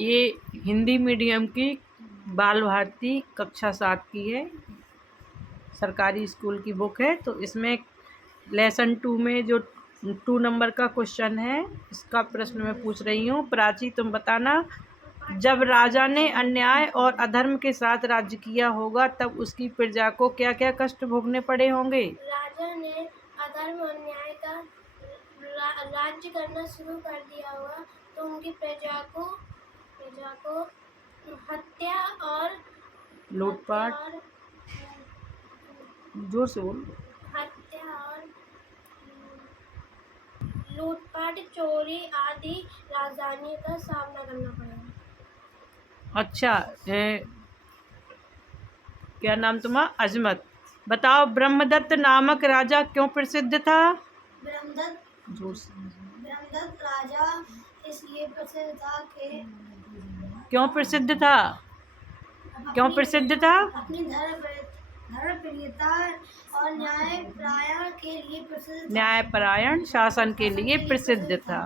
ये हिंदी मीडियम की बाल भारती कक्षा 7 की है, सरकारी स्कूल की बुक है। तो इसमें लेसन 2 में जो 2 नंबर का क्वेश्चन है, इसका प्रश्न मैं पूछ रही हूँ। प्राची, तुम बताना, जब राजा ने अन्याय और अधर्म के साथ राज्य किया होगा तब उसकी प्रजा को क्या क्या कष्ट भोगने पड़े होंगे? राजा ने अधर्म और अन्याय का राज्य करना शुरू कर दिया होगा तो उनकी प्रजा को हत्या और लूटपाट, जोर से बोल। हत्या और लूटपाट, चोरी आदि राजधानी का सामना करना पड़ेगा। अच्छा, क्या नाम तुम्हारा? अजमत। बताओ, ब्रह्मदत्त नामक राजा क्यों प्रसिद्ध था? ब्रह्मदत्त राजा इसलिए प्रसिद्ध था कि क्यों प्रसिद्ध था? अपनी धर्मप्रियता और न्यायपरायण के लिए प्रसिद्ध था। न्यायपरायण शासन के लिए प्रसिद्ध था।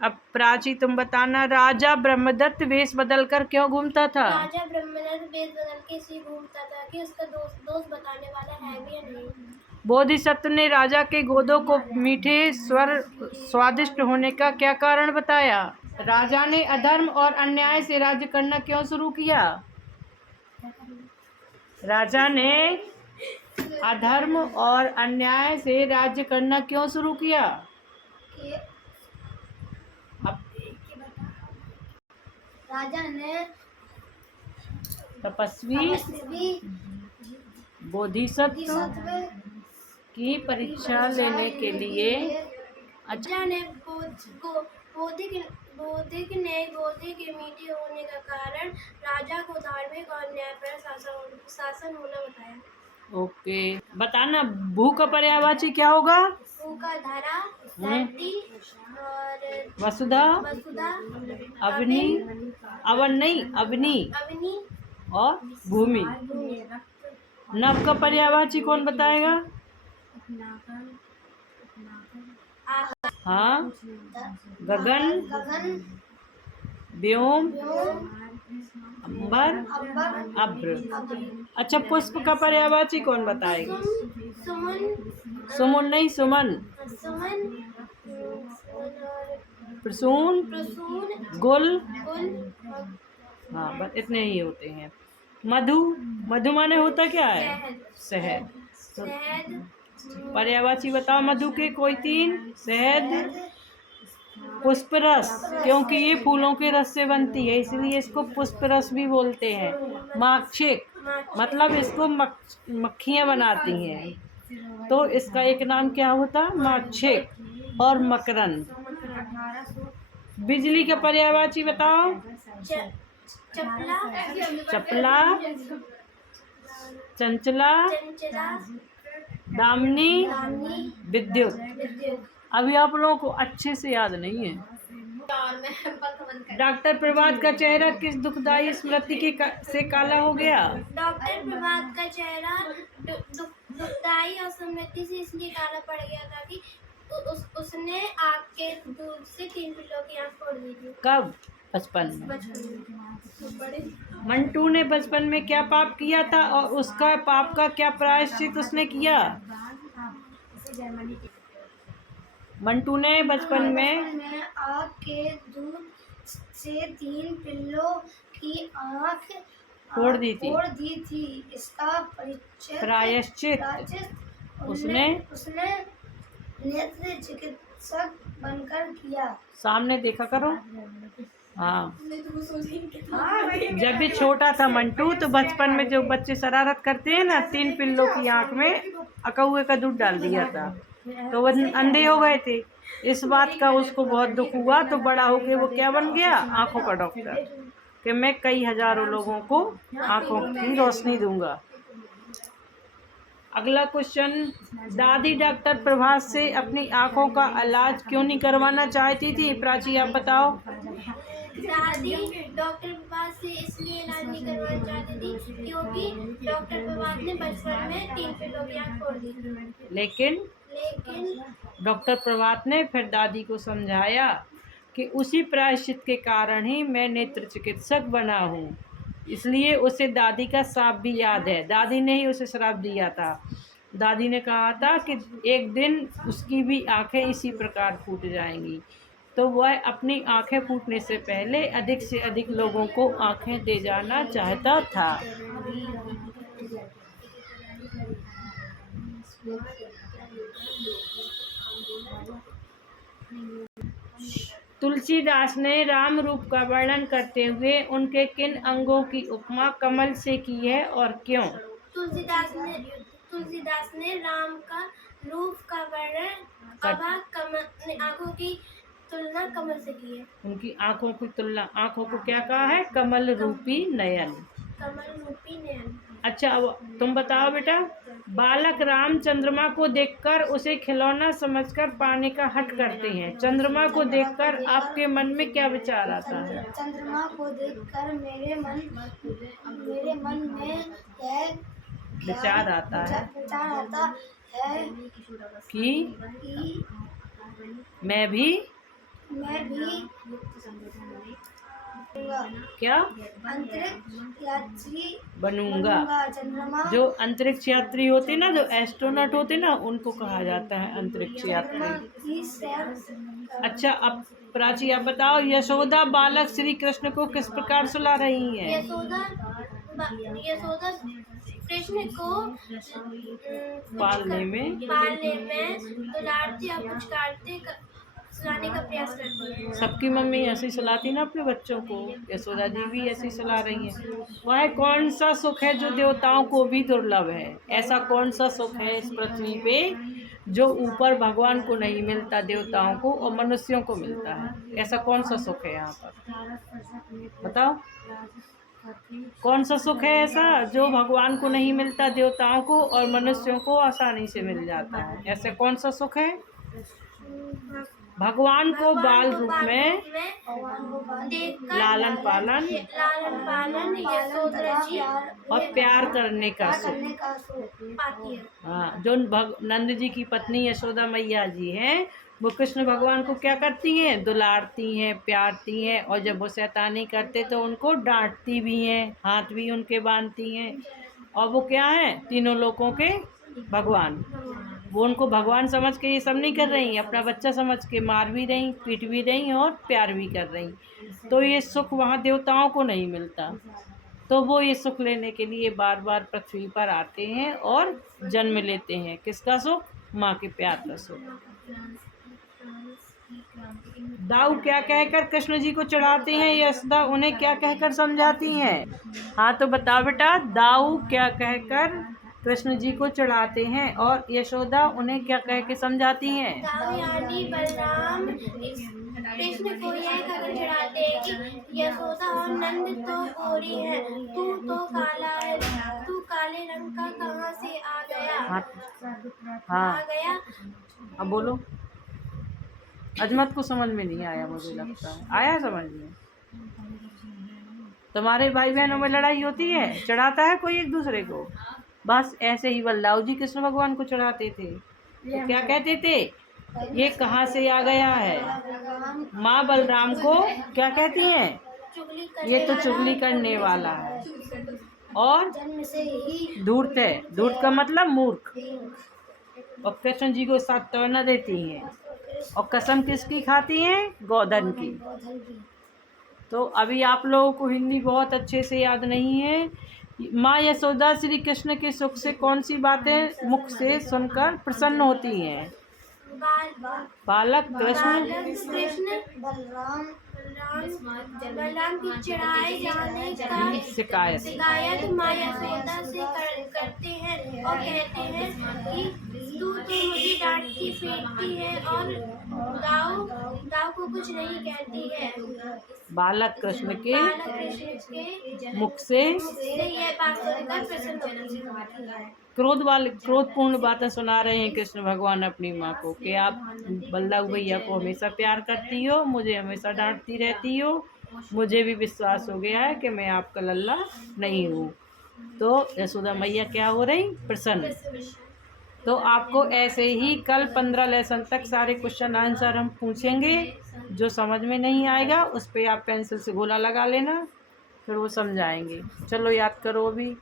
अब प्राची, तुम बताना, राजा ब्रह्मदत्त वेश बदलकर क्यों घूमता था? राजा ब्रह्मदत्त वेश बदल के इसलिए घूमता था कि उसका दोस्त बताने वाला है भी या नहीं। बोधिसत्व ने राजा के गोदों को मीठे स्वर स्वादिष्ट होने का क्या कारण बताया? राजा ने अधर्म और अन्याय से राज्य करना क्यों शुरू किया? राजा ने अधर्म और अन्याय से राज्य करना क्यों शुरू किया? राजा ने तपस्वी बोधिसत्व की परीक्षा लेने के लिए राजा ने बौद्धिक के मीठे होने का कारण राजा को धार्मिक और न्यायपरायण शासन होना बताया। ओके, बताना, भू का पर्यायवाची क्या होगा? भू का धरा, धरती और वसुधा, अवनी, अवनी और भूमि। नभ का पर्यायवाची कौन बताएगा? हाँ, गगन, व्योम, अंबर, अभ्र। अच्छा, पुष्प का पर्यायवाची कौन बताएगा? सुमन नहीं, सुमन, प्रसून, गुल। हाँ, बस इतने ही होते हैं। मधु माने होता क्या है? शहद। पर्यायवाची बताओ मधु के कोई 3। शहद, पुष्परस, क्योंकि ये फूलों के रस से बनती है इसलिए इसको पुष्परस भी बोलते हैं। माक्षिक, मतलब इसको मक्खियाँ बनाती हैं, तो इसका एक नाम क्या होता? माक्षिक। और मकरंद। बिजली का पर्यायवाची बताओ। चपला, चंचला, दामिनी, विद्युत। अभी आप लोगों को अच्छे से याद नहीं है। डॉक्टर प्रभात का चेहरा किस दुखदाई स्मृति से काला हो गया? डॉक्टर प्रभात का चेहरा दुखदाई और स्मृति से इसलिए काला पड़ गया था कि उसने आग के दूध से 3 पिल्लों की आंख फोड़ दी थी। कब? बचपन में। मंटू ने बचपन में क्या पाप किया था और उसका पाप का क्या प्रायश्चित उसने किया? मंटू ने बचपन में आग के दूध से 3 पिल्लों की आंख फोड़ दी थी। इसका प्रायश्चित उसने नेत्र चिकित्सक बनकर किया। सामने देखा करो। हाँ, जब भी छोटा था मंटू तो बचपन में जो बच्चे शरारत करते हैं ना, 3 पिल्लों की आंख में अकौए का दूध डाल दिया था तो वो अंधे हो गए थे। इस बात का उसको बहुत दुख हुआ तो बड़ा होके वो क्या बन गया? आंखों का डॉक्टर, कि मैं कई हजारों लोगों को आंखों की रोशनी दूंगा। अगला क्वेश्चन, दादी डॉक्टर प्रभात से अपनी आंखों का इलाज क्यों नहीं करवाना चाहती थी? प्राची, आप बताओ। दादी डॉक्टर प्रभात से इसलिए इलाज नहीं करवाना चाहती थी क्योंकि डॉक्टर प्रभात ने बचपन में 3 पिल्लों की आंख फोड़ दी थी। लेकिन डॉक्टर प्रभात ने फिर दादी को समझाया कि उसी प्रायश्चित के कारण ही मैं नेत्र चिकित्सक बना हूँ। इसलिए उसे दादी का श्राप भी याद है। दादी ने ही उसे श्राप दिया था। दादी ने कहा था कि एक दिन उसकी भी आंखें इसी प्रकार फूट जाएंगी। तो वह अपनी आंखें फूटने से पहले अधिक से अधिक लोगों को आंखें दे जाना चाहता था। तुलसीदास ने राम रूप का वर्णन करते हुए उनके किन अंगों की उपमा कमल से की है और क्यों? तुलसीदास ने राम का रूप का वर्णन आंखों की तुलना कमल से की है। उनकी आंखों की तुलना, आंखों को क्या कहा है? कमल रूपी नयन। कमल रूपी नयन। अच्छा, अब तुम बताओ बेटा, बालक राम चंद्रमा को देखकर उसे खिलौना समझकर पाने का हठ करते हैं। चंद्रमा को देखकर आपके मन में क्या विचार आता है? चंद्रमा को देखकर मेरे मन में यह विचार आता है कि मैं भी क्या अंतरिक्ष यात्री बनूंगा। चंद्रमा जो अंतरिक्ष यात्री होते ना, जो एस्ट्रोनॉट होते ना, उनको कहा जाता है अंतरिक्ष यात्री। अच्छा, अब प्राची आप बताओ, यशोदा बालक श्री कृष्ण को किस प्रकार सुला रही हैं? यशोदा कृष्ण को पालने में दुलारती और पुचकारते सुलाने का प्रयास करती है। सबकी मम्मी ऐसी सुलाती ना अपने बच्चों को, यशोदा जी भी ऐसी सुला रही हैं। वह कौन सा सुख है जो देवताओं को भी दुर्लभ है? ऐसा कौन सा सुख है इस पृथ्वी पे जो ऊपर भगवान को नहीं मिलता, देवताओं को और मनुष्यों को मिलता है? ऐसा कौन सा सुख है यहाँ पर? बताओ, कौन सा सुख है ऐसा जो भगवान को नहीं मिलता, देवताओं को और मनुष्यों को आसानी से मिल जाता है? ऐसा कौन सा सुख है? भगवान को बाल रूप में लालन पालन यशोदा जी और प्यार करने का सुख पाती है। हाँ, जो नंद जी की पत्नी यशोदा मैया जी हैं, वो कृष्ण भगवान को क्या करती हैं? दुलारती हैं, प्यारती हैं, और जब वो शैतानी करते तो उनको डांटती भी हैं, हाथ भी उनके बांधती हैं। और वो क्या हैं? तीनों लोगों के भगवान। वो उनको भगवान समझ के ये सब नहीं कर रही, अपना बच्चा समझ के मार भी रही, पीट भी रही और प्यार भी कर रही। तो ये सुख वहाँ देवताओं को नहीं मिलता, तो वो ये सुख लेने के लिए बार बार पृथ्वी पर आते हैं और जन्म लेते हैं। किसका सुख? माँ के प्यार का सुख। दाऊ क्या कहकर कृष्ण जी को चढ़ाते हैं? यशोदा उन्हें क्या कहकर समझाती हैं? हाँ, तो बताओ बेटा, दाऊ क्या कहकर कृष्ण जी को चढ़ाते हैं और यशोदा उन्हें क्या कह के समझाती हैं? दाऊ यानी बलराम कृष्ण को यह कहकर चढ़ाते हैं कि यशोदा और नंद तो गोरी है, तू तो काला है, तू काले रंग का कहाँ से आ गया? हाँ, आ गया। अब बोलो। अजमत को समझ में नहीं आया, मुझे लगता है। आया समझ में? तुम्हारे भाई बहनों में लड़ाई होती है, चढ़ाता है कोई एक दूसरे को? बस ऐसे ही बलदाऊ जी कृष्ण भगवान को चढ़ाते थे, तो क्या कहते थे? ये कहाँ से आ गया है? माँ बलराम को क्या कहती हैं? ये तो चुगली करने वाला है और धूर्त है। धूर्त का मतलब मूर्ख। और कृष्ण जी को साथ तोड़ना देती हैं और कसम किसकी खाती हैं? गोधन की। तो अभी आप लोगों को हिंदी बहुत अच्छे से याद नहीं है। माँ यशोदा श्री कृष्ण के सुख से कौन सी बातें मुख से सुनकर प्रसन्न होती हैं? बालक कृष्ण बलराम की चढ़ाए जाने का शिकायत माँ यशोदा से करते हैं और कहते हैं कि तू तो मुझे डांटती पीटती है और दाऊ को कुछ नहीं कहती है। बालक कृष्ण के मुख से यह बात सुनकर प्रसन्न होती है। क्रोधपूर्ण बातें सुना रहे हैं कृष्ण भगवान अपनी माँ को कि आप बलदाऊ भैया को हमेशा प्यार करती हो, मुझे हमेशा डांटती रहती हो, मुझे भी विश्वास हो गया है कि मैं आपका लल्ला नहीं हूँ। तो यशोदा मैया क्या हो रही? प्रसन्न। तो आपको ऐसे ही कल 15 लेसन तक सारे क्वेश्चन आंसर हम पूछेंगे। जो समझ में नहीं आएगा उस पर आप पेंसिल से गोला लगा लेना, फिर वो समझाएंगे। चलो याद करो अभी।